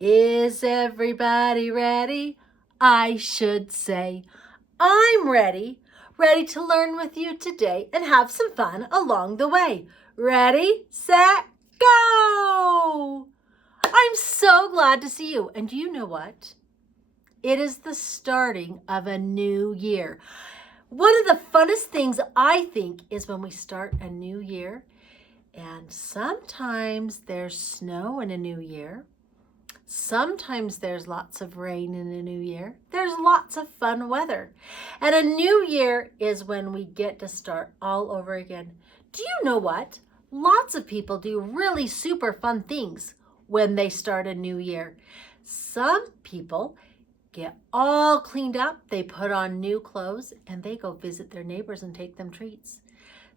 Is everybody ready? I should say. I'm ready, ready to learn with you today and have some fun along the way. Ready, set, go! I'm so glad to see you. And you know what? It is the starting of a new year. One of the funnest things I think is when we start a new year, and sometimes there's snow in a new year. Sometimes there's lots of rain in a new year. There's lots of fun weather. And a new year is when we get to start all over again. Do you know what? Lots of people do really super fun things when they start a new year. Some people get all cleaned up, they put on new clothes, and they go visit their neighbors and take them treats.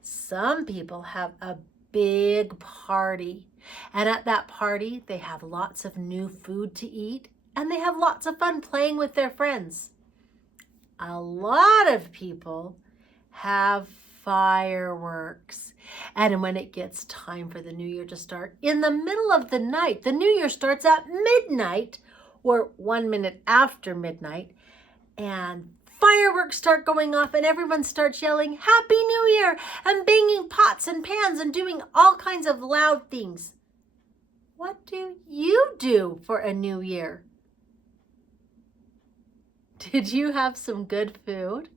Some people have a big party, and at that party they have lots of new food to eat and they have lots of fun playing with their friends. A lot of people have fireworks, and when it gets time for the new year to start, in the middle of the night, the new year starts at midnight or 1 minute after midnight, and fireworks start going off and everyone starts yelling, Happy New Year, and banging pots and pans and doing all kinds of loud things. What do you do for a new year? Did you have some good food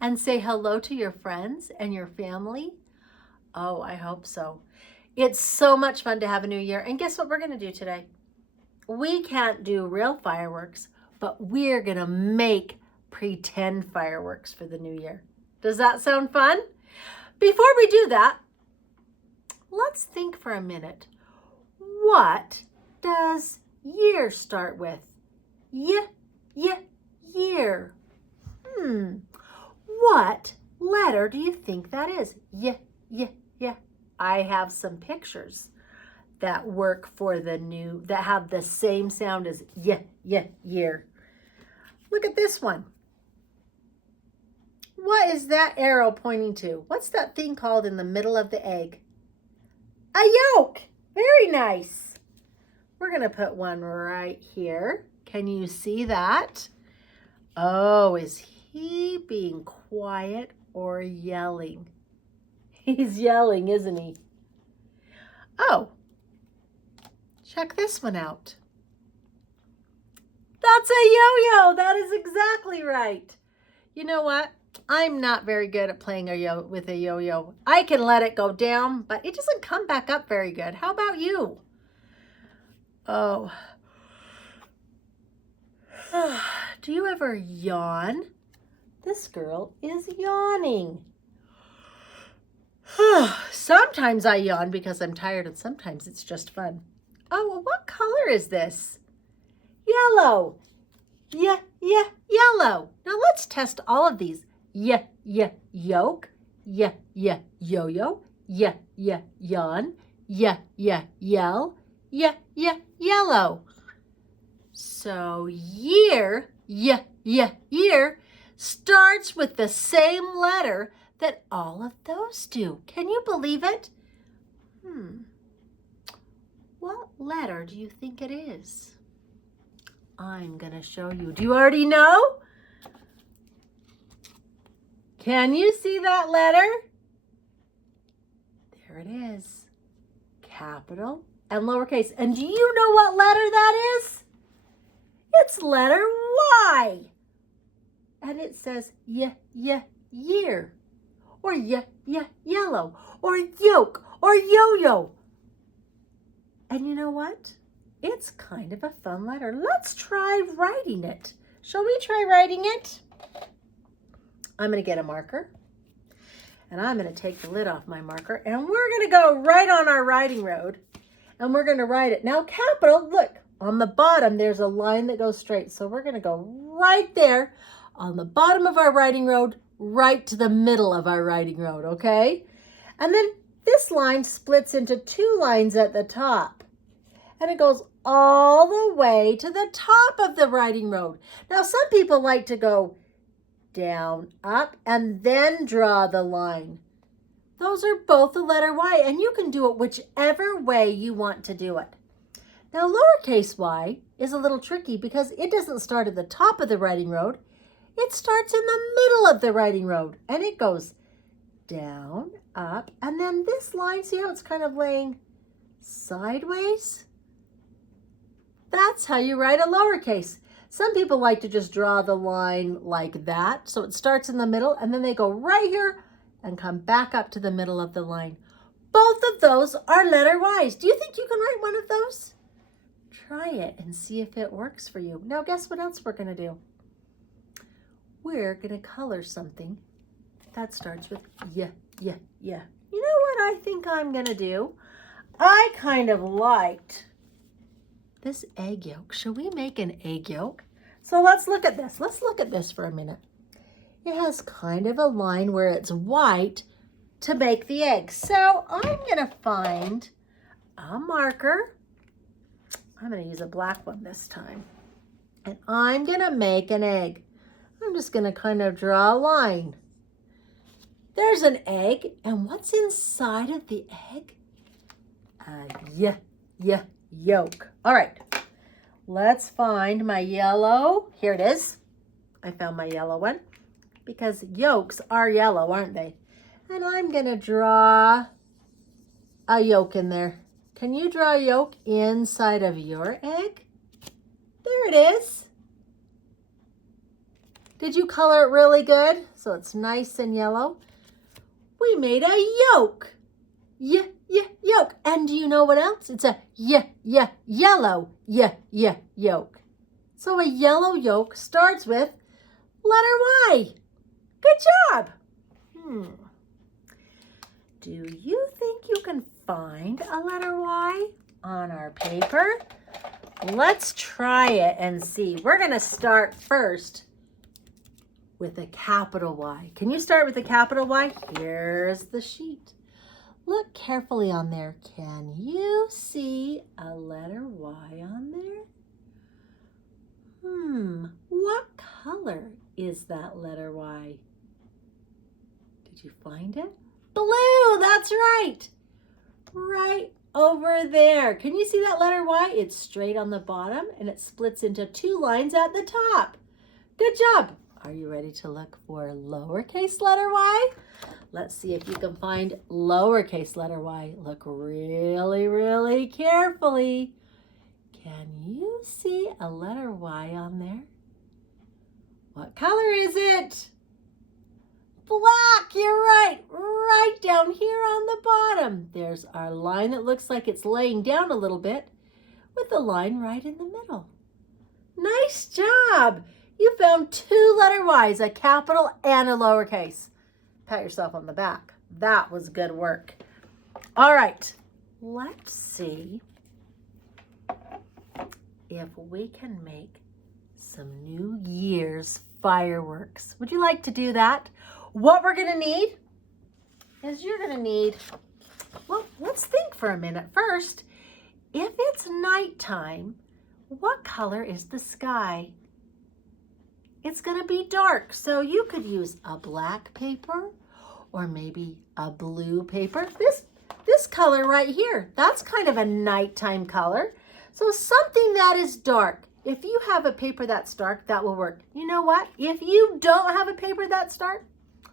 and say hello to your friends and your family? Oh, I hope so. It's so much fun to have a new year. And guess what we're going to do today? We can't do real fireworks, but we're going to make pretend fireworks for the new year. Does that sound fun? Before we do that, let's think for a minute. What does year start with? Year. What letter do you think that is? Yeah. I have some pictures that work for the new, that have the same sound as year. Look at this one. What is that arrow pointing to? What's that thing called in the middle of the egg? A yolk. Very nice. We're going to put one right here. Can you see that? Oh, is he being quiet or yelling? He's yelling, isn't he? Oh, check this one out. That's a yo-yo. That is exactly right. You know what? I'm not very good at playing with a yo-yo. I can let it go down, but it doesn't come back up very good. How about you? Oh. Do you ever yawn? This girl is yawning. Sometimes I yawn because I'm tired, and sometimes it's just fun. Oh, well, what color is this? Yellow. Yeah, yellow. Now let's test all of these. Yeah, yolk. Yeah, yo-yo. Yeah, yawn. Yeah, yell. Yeah, yellow. So year, year, starts with the same letter that all of those do. Can you believe it? What letter do you think it is? I'm going to show you. Do you already know? Can you see that letter? There it is. Capital and lowercase. And do you know what letter that is? It's letter Y. And it says year, or yellow, or yolk, or yo-yo. And you know what? It's kind of a fun letter. Let's try writing it. Shall we try writing it? I'm going to get a marker, and I'm going to take the lid off my marker, and we're going to go right on our writing road, and we're going to write it. Now, capital, look, on the bottom, there's a line that goes straight. So we're going to go right there on the bottom of our writing road, right to the middle of our writing road, okay? And then this line splits into two lines at the top, and it goes all the way to the top of the writing road. Now, some people like to go down, up, and then draw the line. Those are both the letter Y, and you can do it whichever way you want to do it. Now, lowercase y is a little tricky because it doesn't start at the top of the writing road. It starts in the middle of the writing road, and it goes down, up, and then this line, see how it's kind of laying sideways? That's how you write a lowercase. Some people like to just draw the line like that. So it starts in the middle, and then they go right here and come back up to the middle of the line. Both of those are letter Y's. Do you think you can write one of those? Try it and see if it works for you. Now, guess what else we're going to do? We're going to color something that starts with yeah. You know what I think I'm going to do? I kind of liked this egg yolk. Should we make an egg yolk? So let's look at this. Let's look at this for a minute. It has kind of a line where it's white to make the egg. So I'm going to find a marker. I'm going to use a black one this time. And I'm going to make an egg. I'm just going to kind of draw a line. There's an egg. And what's inside of the egg? Yolk. All right. Let's find my yellow. Here it is. I found my yellow one because yolks are yellow, aren't they? And I'm going to draw a yolk in there. Can you draw a yolk inside of your egg? There it is. Did you color it really good? So it's nice and yellow. We made a yolk. Yolk. And do you know what else? It's a yellow yolk. So a yellow yolk starts with letter Y. Good job. Do you think you can find a letter Y on our paper? Let's try it and see. We're going to start first with a capital Y. Can you start with a capital Y? Here's the sheet. Look carefully on there. Can you see a letter Y on there? What color is that letter Y? Did you find it? Blue, that's right. Right over there. Can you see that letter Y? It's straight on the bottom and it splits into two lines at the top. Good job. Are you ready to look for lowercase letter Y? Let's see if you can find lowercase letter Y. Look really, really carefully. Can you see a letter Y on there? What color is it? Black, you're right. Right down here on the bottom. There's our line that looks like it's laying down a little bit with the line right in the middle. Nice job. You found two letter Y's, a capital and a lowercase. Pat yourself on the back. That was good work. All right, let's see if we can make some New Year's fireworks. Would you like to do that? What we're going to need is you're going to need, well, let's think for a minute. First, if it's nighttime, what color is the sky? It's going to be dark, so you could use a black paper or maybe a blue paper. This color right here, that's kind of a nighttime color. So something that is dark. If you have a paper that's dark, that will work. You know what? If you don't have a paper that's dark,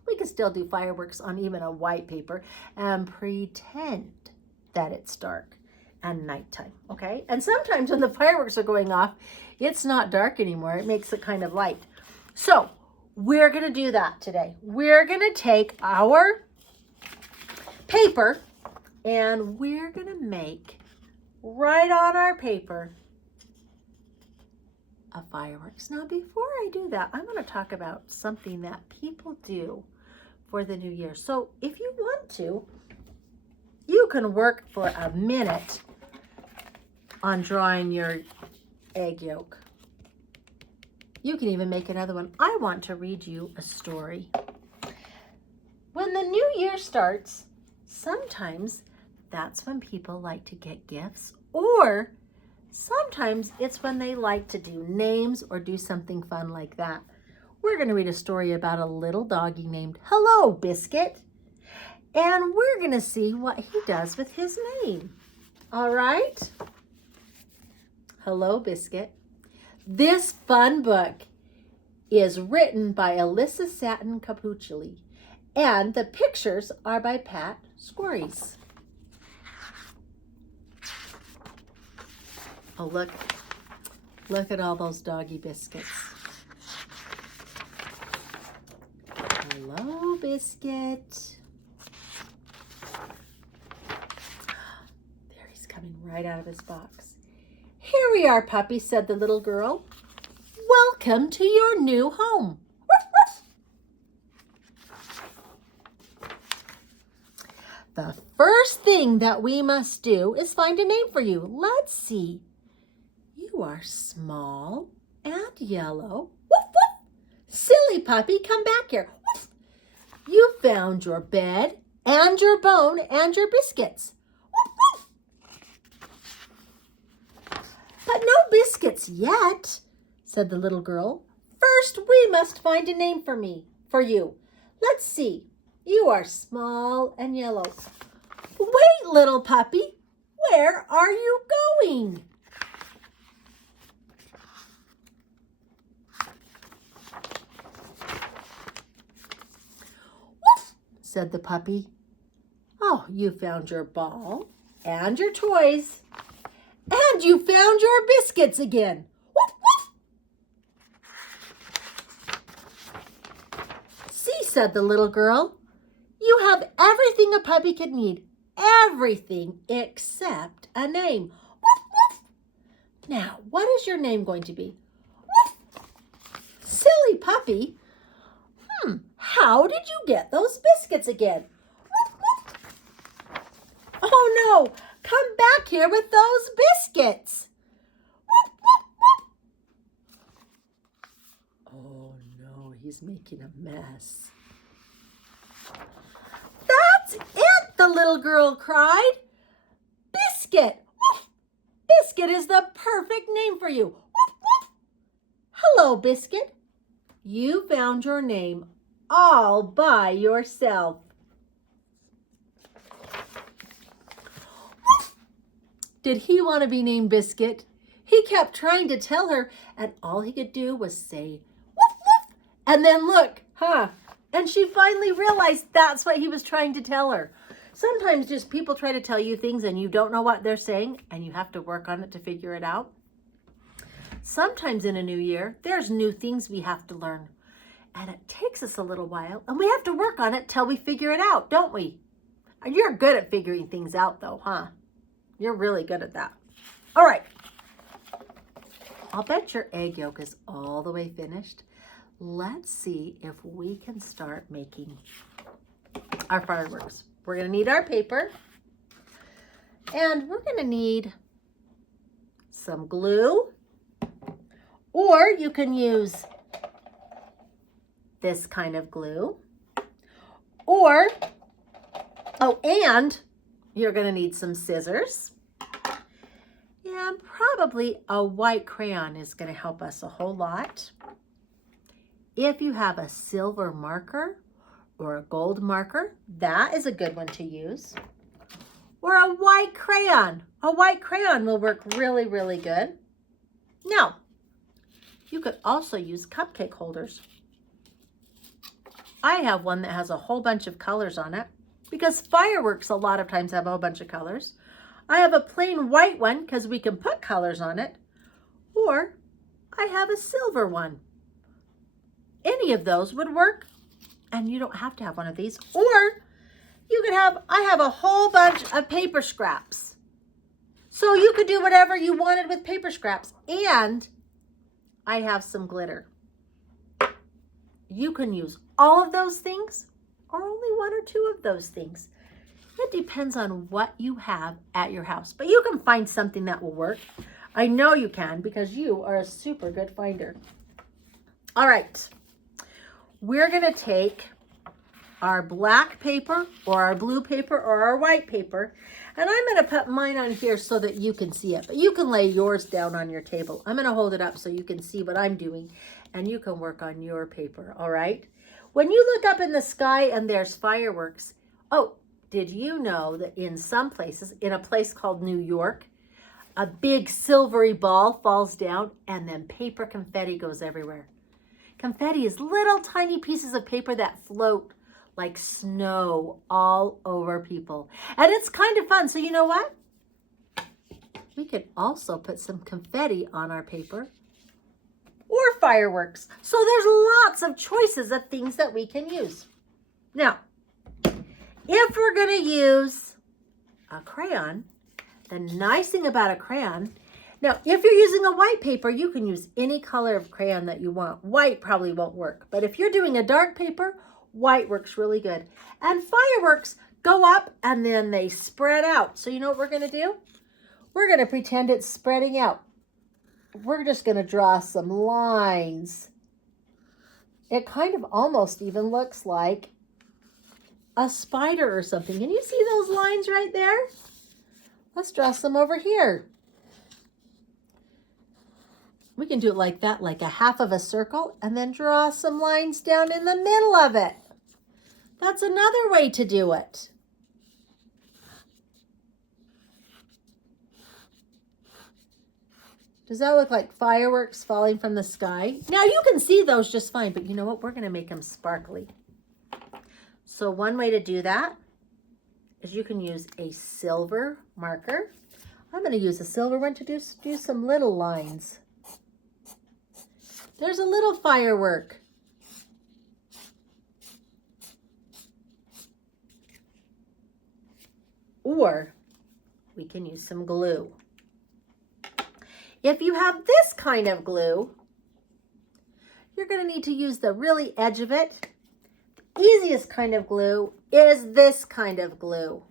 we can still do fireworks on even a white paper and pretend that it's dark and nighttime, okay? And sometimes when the fireworks are going off, it's not dark anymore. It makes it kind of light. So we're going to do that today. We're going to take our paper and we're going to make right on our paper a fireworks. Now, before I do that, I'm going to talk about something that people do for the new year. So if you want to, you can work for a minute on drawing your egg yolk. You can even make another one. I want to read you a story. When the new year starts, sometimes that's when people like to get gifts, or sometimes it's when they like to do names or do something fun like that. We're going to read a story about a little doggy named Hello Biscuit, and we're going to see what he does with his name. All right? Hello, Biscuit. This fun book is written by Alyssa Satin Capucci, and the pictures are by Pat Squarries. Oh, look at all those doggy biscuits. Hello, Biscuit. There he's coming right out of his box. Here we are, puppy, said the little girl. Welcome to your new home. The first thing that we must do is find a name for you. Let's see. You are small and yellow. Woof, woof. Silly puppy, come back here. Woof. You found your bed and your bone and your biscuits. Woof, woof. But no biscuits yet, said the little girl. First, we must find a name for you. Let's see. You are small and yellow. Wait, little puppy. Where are you going? Woof, said the puppy. Oh, you found your ball and your toys. And you found your biscuits again. Woof, woof. See, said the little girl. You have everything a puppy could need. Everything except a name. Woof, woof. Now, what is your name going to be? Woof. Silly puppy. How did you get those biscuits again? Woof, woof. Oh no, come back here with those biscuits. Woof, woof, woof. Oh no, he's making a mess. That's it, the little girl cried. Biscuit. Woof. Biscuit is the perfect name for you. Woof, woof. Hello, Biscuit. You found your name all by yourself. Woof. Did he want to be named Biscuit? He kept trying to tell her, and all he could do was say, woof, woof. And then look, and she finally realized that's what he was trying to tell her. Sometimes just people try to tell you things and you don't know what they're saying and you have to work on it to figure it out. Sometimes in a new year, there's new things we have to learn. And it takes us a little while and we have to work on it till we figure it out, don't we? You're good at figuring things out though, huh? You're really good at that. All right. I'll bet your egg yolk is all the way finished. Let's see if we can start making our fireworks. We're going to need our paper, and we're going to need some glue, or you can use this kind of glue, or, and you're going to need some scissors, and probably a white crayon is going to help us a whole lot. If you have a silver marker or a gold marker, that is a good one to use. Or a white crayon. A white crayon will work really, really good. Now, you could also use cupcake holders. I have one that has a whole bunch of colors on it because fireworks a lot of times have a whole bunch of colors. I have a plain white one because we can put colors on it. Or I have a silver one. Any of those would work, and you don't have to have one of these. Or you could have, I have a whole bunch of paper scraps. So you could do whatever you wanted with paper scraps. And I have some glitter. You can use all of those things or only one or two of those things. It depends on what you have at your house. But you can find something that will work. I know you can because you are a super good finder. All right. We're going to take our black paper or our blue paper or our white paper, and I'm going to put mine on here so that you can see it, but you can lay yours down on your table. I'm going to hold it up so you can see what I'm doing, and you can work on your paper, all right? When you look up in the sky and there's fireworks, oh, did you know that in some places, in a place called New York, a big silvery ball falls down, and then paper confetti goes everywhere. Confetti is little tiny pieces of paper that float like snow all over people. And it's kind of fun. So you know what? We could also put some confetti on our paper or fireworks. So there's lots of choices of things that we can use. Now, if we're going to use a crayon, the nice thing about a crayon, now if you're using a white paper, you can use any color of crayon that you want. White probably won't work, but if you're doing a dark paper, white works really good. And fireworks go up and then they spread out. So you know what we're going to do? We're going to pretend it's spreading out. We're just going to draw some lines. It kind of almost even looks like a spider or something. Can you see those lines right there? Let's draw some over here. We can do it like that, like a half of a circle, and then draw some lines down in the middle of it. That's another way to do it. Does that look like fireworks falling from the sky? Now you can see those just fine, but you know what? We're going to make them sparkly. So one way to do that is you can use a silver marker. I'm going to use a silver one to do some little lines. There's a little firework. Or we can use some glue. If you have this kind of glue, you're going to need to use the really edge of it. The easiest kind of glue is this kind of glue.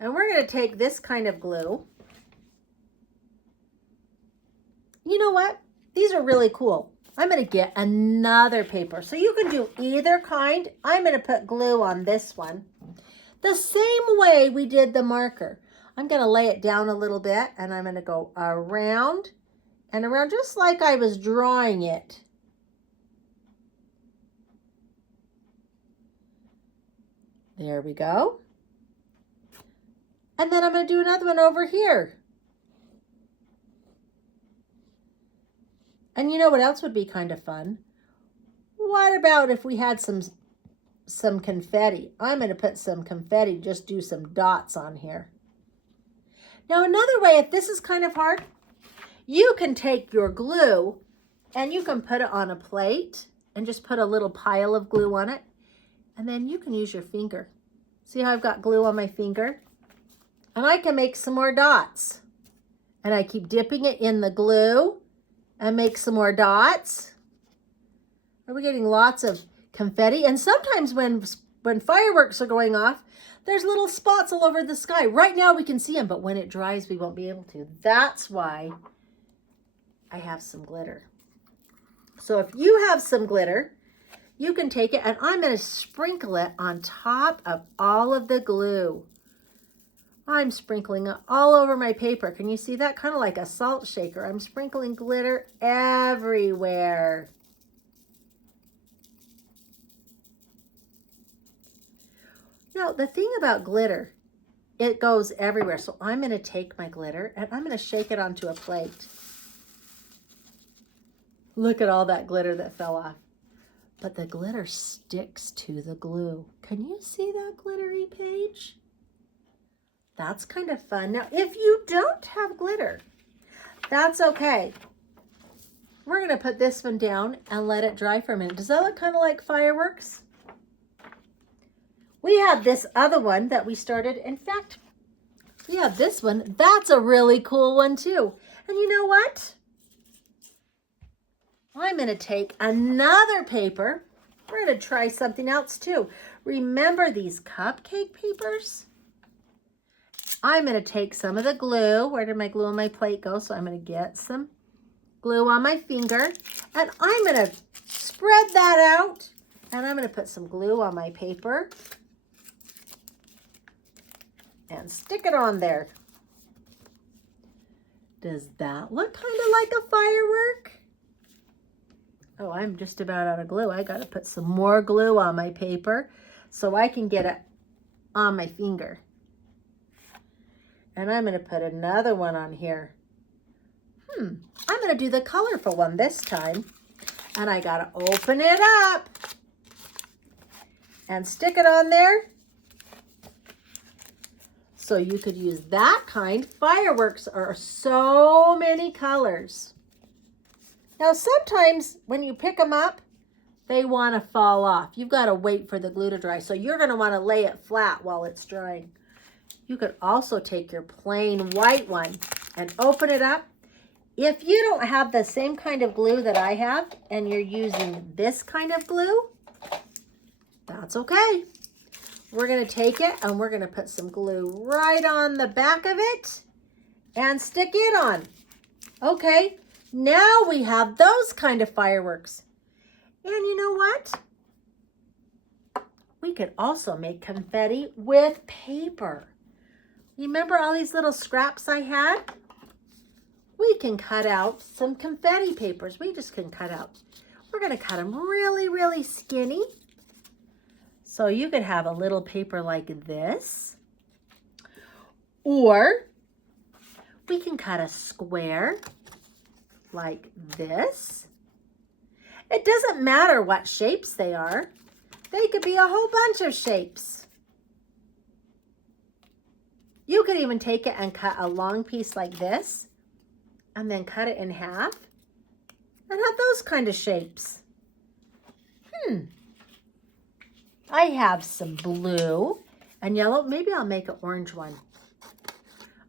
And we're going to take this kind of glue. You know what? These are really cool. I'm going to get another paper. So you can do either kind. I'm going to put glue on this one. The same way we did the marker. I'm going to lay it down a little bit and I'm going to go around and around just like I was drawing it. There we go. And then I'm going to do another one over here. And you know what else would be kind of fun? What about if we had some confetti? I'm going to put some confetti, just do some dots on here. Now another way, if this is kind of hard, you can take your glue and you can put it on a plate and just put a little pile of glue on it. And then you can use your finger. See how I've got glue on my finger? And I can make some more dots. And I keep dipping it in the glue and make some more dots. Are we getting lots of confetti? And sometimes when fireworks are going off, there's little spots all over the sky. Right now we can see them, but when it dries, we won't be able to. That's why I have some glitter. So if you have some glitter, you can take it and I'm going to sprinkle it on top of all of the glue. I'm sprinkling it all over my paper. Can you see that? Kind of like a salt shaker. I'm sprinkling glitter everywhere. Now, the thing about glitter, it goes everywhere. So I'm going to take my glitter and I'm going to shake it onto a plate. Look at all that glitter that fell off. But the glitter sticks to the glue. Can you see that glittery page? That's kind of fun. Now, if you don't have glitter, that's okay. We're going to put this one down and let it dry for a minute. Does that look kind of like fireworks? We have this other one that we started. In fact, we have this one. That's a really cool one too. And you know what? I'm going to take another paper. We're going to try something else too. Remember these cupcake papers? I'm going to take some of the glue. Where did my glue on my plate go? So I'm going to get some glue on my finger. And I'm going to spread that out. And I'm going to put some glue on my paper. And stick it on there. Does that look kind of like a firework? Oh, I'm just about out of glue. I got to put some more glue on my paper so I can get it on my finger. And I'm going to put another one on here. I'm going to do the colorful one this time. And I got to open it up and stick it on there. So you could use that kind. Fireworks are so many colors. Now sometimes when you pick them up, they want to fall off. You've got to wait for the glue to dry. So you're going to want to lay it flat while it's drying. You could also take your plain white one and open it up. If you don't have the same kind of glue that I have and you're using this kind of glue, that's okay. We're going to take it and we're going to put some glue right on the back of it and stick it on. Okay, now we have those kind of fireworks. And you know what? We could also make confetti with paper. Remember all these little scraps I had? We can cut out some confetti papers. We just can cut out. We're going to cut them really, really skinny. So you could have a little paper like this. Or we can cut a square like this. It doesn't matter what shapes they are. They could be a whole bunch of shapes. You could even take it and cut a long piece like this and then cut it in half and have those kind of shapes. I have some blue and yellow. Maybe I'll make an orange one.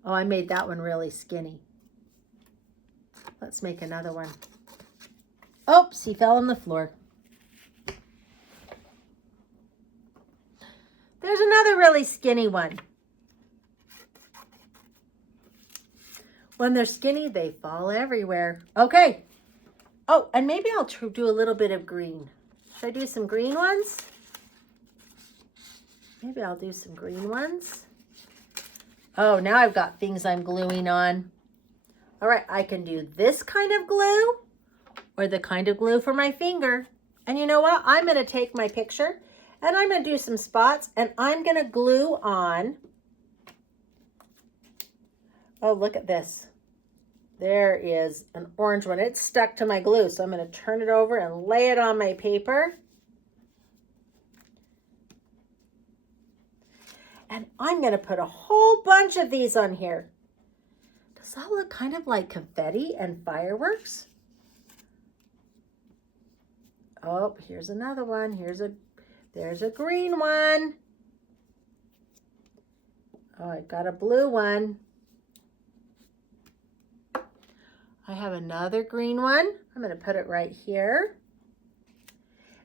Oh, I made that one really skinny. Let's make another one. Oops, he fell on the floor. There's another really skinny one. When they're skinny, they fall everywhere. Okay. Oh, and maybe I'll do a little bit of green. Should I do some green ones? Maybe I'll do some green ones. Oh, now I've got things I'm gluing on. All right, I can do this kind of glue or the kind of glue for my finger. And you know what? I'm going to take my picture and I'm going to do some spots and I'm going to glue on. Oh, look at this. There is an orange one. It's stuck to my glue. So I'm going to turn it over and lay it on my paper. And I'm going to put a whole bunch of these on here. Does that look kind of like confetti and fireworks? Oh, here's another one. There's a green one. Oh, I got a blue one. I have another green one. I'm going to put it right here.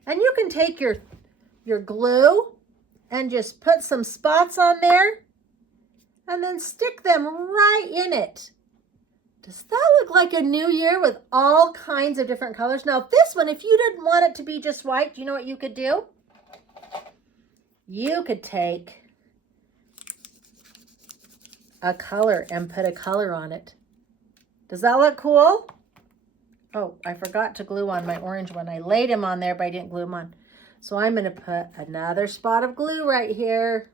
And you can take your glue and just put some spots on there and then stick them right in it. Does that look like a new year with all kinds of different colors? Now this one, if you didn't want it to be just white, do you know what you could do? You could take a color and put a color on it. Does that look cool? Oh, I forgot to glue on my orange one. I laid him on there, but I didn't glue him on. So I'm going to put another spot of glue right here.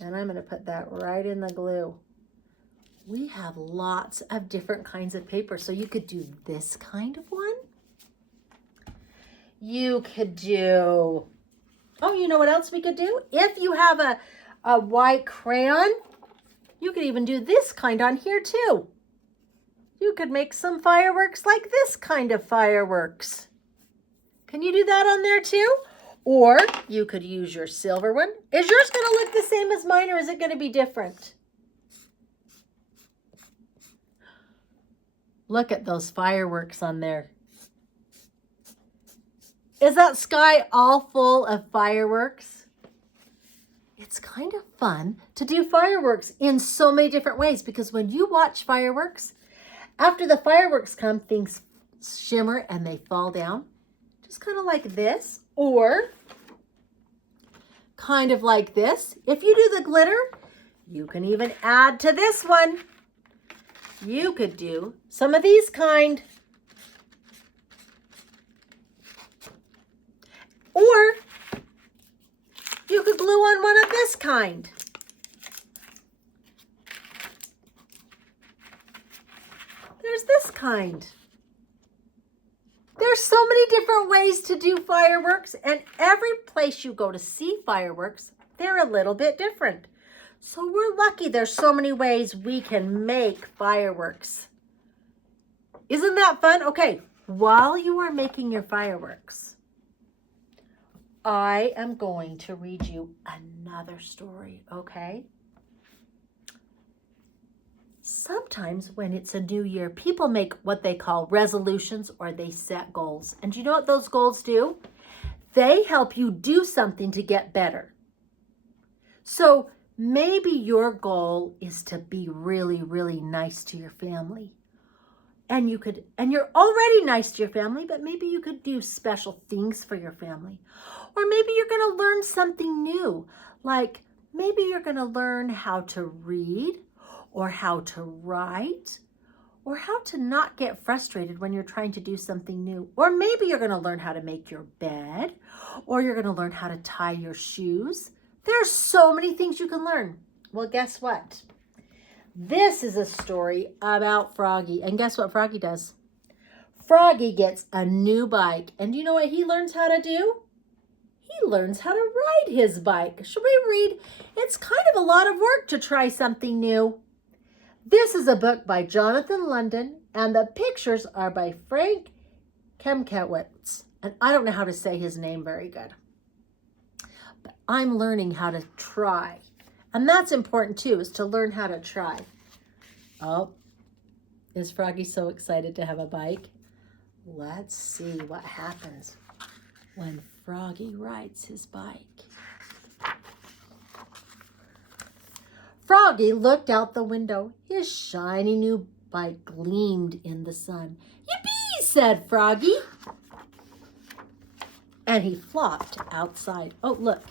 And I'm going to put that right in the glue. We have lots of different kinds of paper. So you could do this kind of one. You could do, oh, you know what else we could do? If you have a white crayon, you could even do this kind on here too. You could make some fireworks like this kind of fireworks. Can you do that on there too? Or you could use your silver one. Is yours going to look the same as mine or is it going to be different? Look at those fireworks on there. Is that sky all full of fireworks? It's kind of fun to do fireworks in so many different ways because when you watch fireworks, after the fireworks come, things shimmer and they fall down. Just kind of like this or kind of like this. If you do the glitter, you can even add to this one. You could do some of these kind. Or you could glue on one of this kind. this kind. There's so many different ways to do fireworks, and every place you go to see fireworks, they're a little bit different. So we're lucky there's so many ways we can make fireworks. Isn't that fun? Okay, while you are making your fireworks, I am going to read you another story, okay? Sometimes when it's a new year, people make what they call resolutions or they set goals. And do you know what those goals do? They help you do something to get better. So maybe your goal is to be really, really nice to your family. And you're already nice to your family, but maybe you could do special things for your family. Or maybe you're going to learn something new. Like maybe you're going to learn how to read, or how to write, or how to not get frustrated when you're trying to do something new. Or maybe you're going to learn how to make your bed, or you're going to learn how to tie your shoes. There's so many things you can learn. Well, guess what? This is a story about Froggy. And guess what Froggy does? Froggy gets a new bike. And do you know what he learns how to do? He learns how to ride his bike. Should we read? It's kind of a lot of work to try something new. This is a book by Jonathan London, and the pictures are by Frank Kemkewitz. And I don't know how to say his name very good. But I'm learning how to try. And that's important too, is to learn how to try. Oh, is Froggy so excited to have a bike? Let's see what happens when Froggy rides his bike. Froggy looked out the window. His shiny new bike gleamed in the sun. Yippee, said Froggy. And he flopped outside. Oh, look.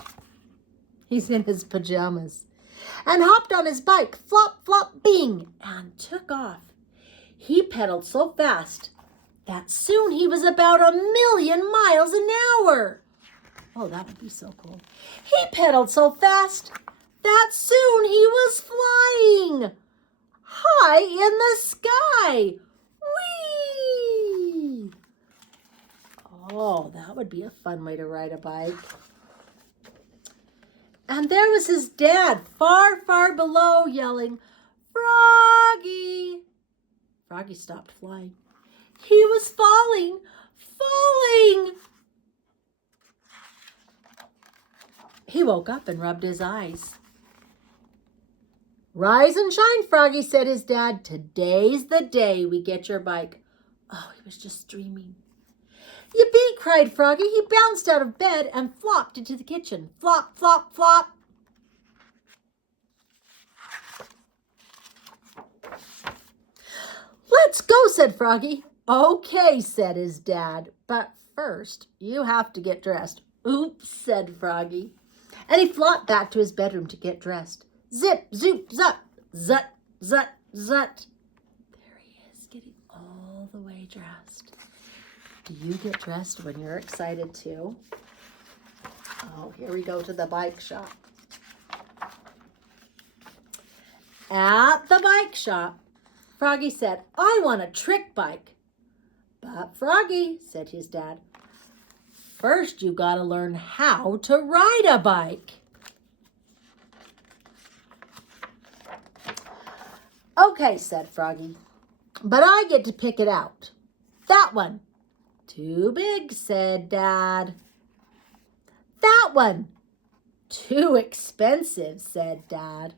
He's in his pajamas. And hopped on his bike, flop, flop, bing, and took off. He pedaled so fast that soon he was about 1,000,000 miles an hour. Oh, that would be so cool. He pedaled so fast that soon he was flying high in the sky. Whee! Oh, that would be a fun way to ride a bike. And there was his dad, far, far below, yelling, Froggy! Froggy stopped flying. He was falling, falling! He woke up and rubbed his eyes. Rise and shine, Froggy, said his dad. Today's the day we get your bike. Oh, he was just dreaming. Yippee, cried Froggy. He bounced out of bed and flopped into the kitchen. Flop, flop, flop. Let's go, said Froggy. Okay, said his dad. But first, you have to get dressed. Oops, said Froggy. And he flopped back to his bedroom to get dressed. Zip, zoop, zut, zut, zut, zut. There he is, getting all the way dressed. Do you get dressed when you're excited too? Oh, here we go to the bike shop. At the bike shop, Froggy said, I want a trick bike. But Froggy, said his dad, first you gotta learn how to ride a bike. Okay, said Froggy, but I get to pick it out. That one. Too big, said Dad. That one. Too expensive, said Dad.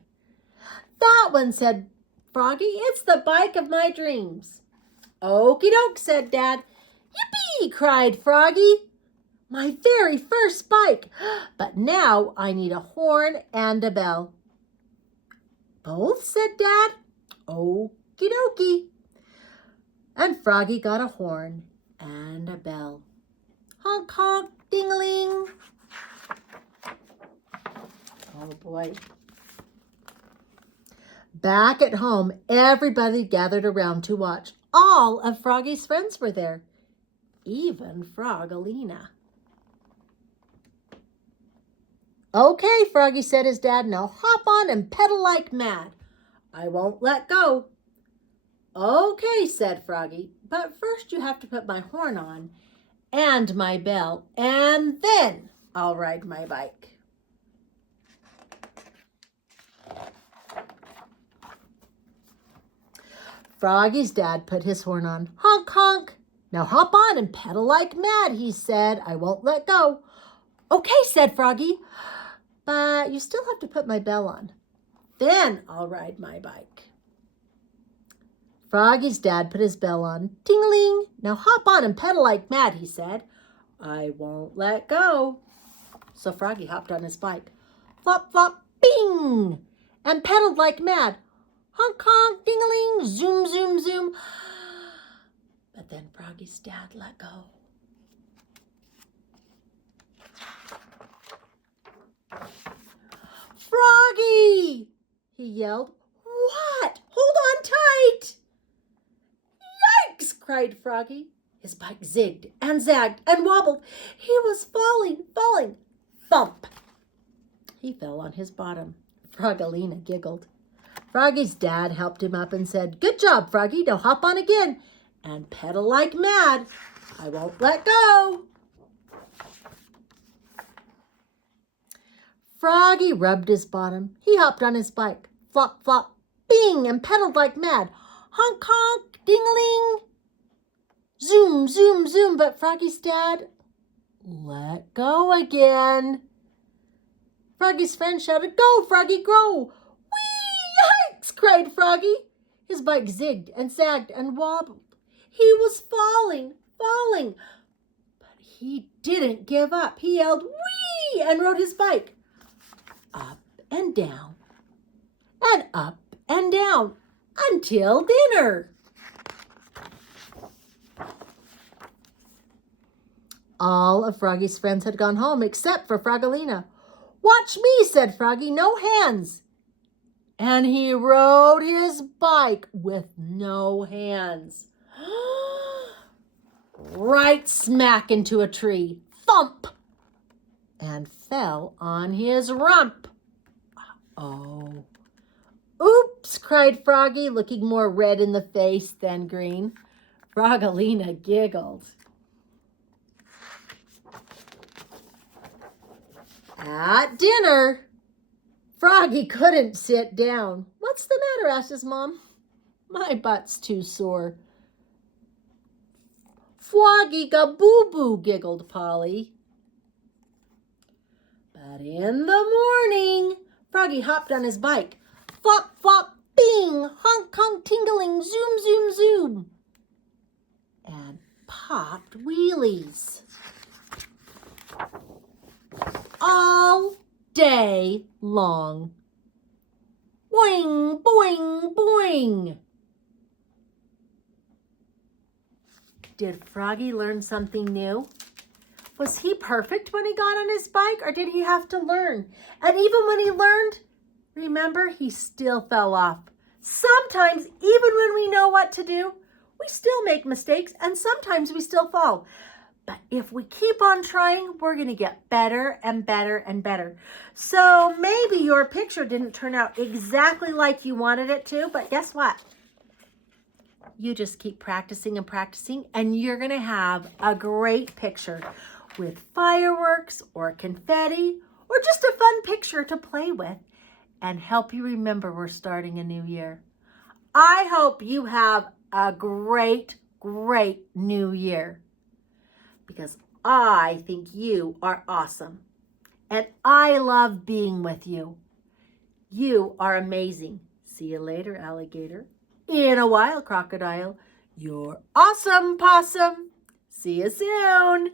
That one, said Froggy. It's the bike of my dreams. Okie doke, said Dad. Yippee, cried Froggy. My very first bike. But now I need a horn and a bell. Both, said Dad. Okie dokie. And Froggy got a horn and a bell. Honk, honk, ding-a-ling. Oh, boy. Back at home, everybody gathered around to watch. All of Froggy's friends were there, even Froggalina. Okay, Froggy, said his dad. Now hop on and pedal like mad. I won't let go. Okay, said Froggy, but first you have to put my horn on and my bell, and then I'll ride my bike. Froggy's dad put his horn on. Honk, honk. Now hop on and pedal like mad, he said. I won't let go. Okay, said Froggy, but you still have to put my bell on. Then I'll ride my bike. Froggy's dad put his bell on. Ting-a-ling. Now hop on and pedal like mad, he said. I won't let go. So Froggy hopped on his bike. Flop, flop, bing! And pedaled like mad. Honk, honk, ding-a-ling, zoom, zoom, zoom. But then Froggy's dad let go. Froggy! He yelled. What? Hold on tight! Yikes! Cried Froggy. His bike zigged and zagged and wobbled. He was falling. Thump! He fell on his bottom. Froggalina giggled. Froggy's dad helped him up and said, Good job, Froggy. Now hop on again and pedal like mad. I won't let go. Froggy rubbed his bottom. He hopped on his bike. Flop, flop, bing, and pedaled like mad. Honk, honk, ding-a-ling. Zoom, zoom, zoom. But Froggy's dad let go again. Froggy's friend shouted, Go, Froggy, go. Whee! Yikes! Cried Froggy. His bike zigged and zagged and wobbled. He was falling. But he didn't give up. He yelled, Whee! And rode his bike. Up and down, and up and down, until dinner. All of Froggy's friends had gone home except for Froggalina. Watch me, said Froggy, no hands. And he rode his bike with no hands. Right smack into a tree. Thump! And fell on his rump. Oh. Oops, cried Froggy, looking more red in the face than green. Froggalina giggled. At dinner, Froggy couldn't sit down. What's the matter? Asked his mom. My butt's too sore. Froggy-ga-boo-boo, giggled Polly. But in the morning, Froggy hopped on his bike. Flop, flop, bing, honk, honk, tingling, zoom, zoom, zoom. And popped wheelies. All day long. Boing, boing, boing. Did Froggy learn something new? Was he perfect when he got on his bike, or did he have to learn? And even when he learned, remember, he still fell off. Sometimes, even when we know what to do, we still make mistakes, and sometimes we still fall. But if we keep on trying, we're going to get better and better and better. So maybe your picture didn't turn out exactly like you wanted it to, but guess what? You just keep practicing and practicing, and you're going to have a great picture with fireworks or confetti or just a fun picture to play with and help you remember we're starting a new year. I hope you have a great, great new year, because I think you are awesome and I love being with you. You are amazing. See you later, alligator. In a while, crocodile. You're awesome, possum. See you soon.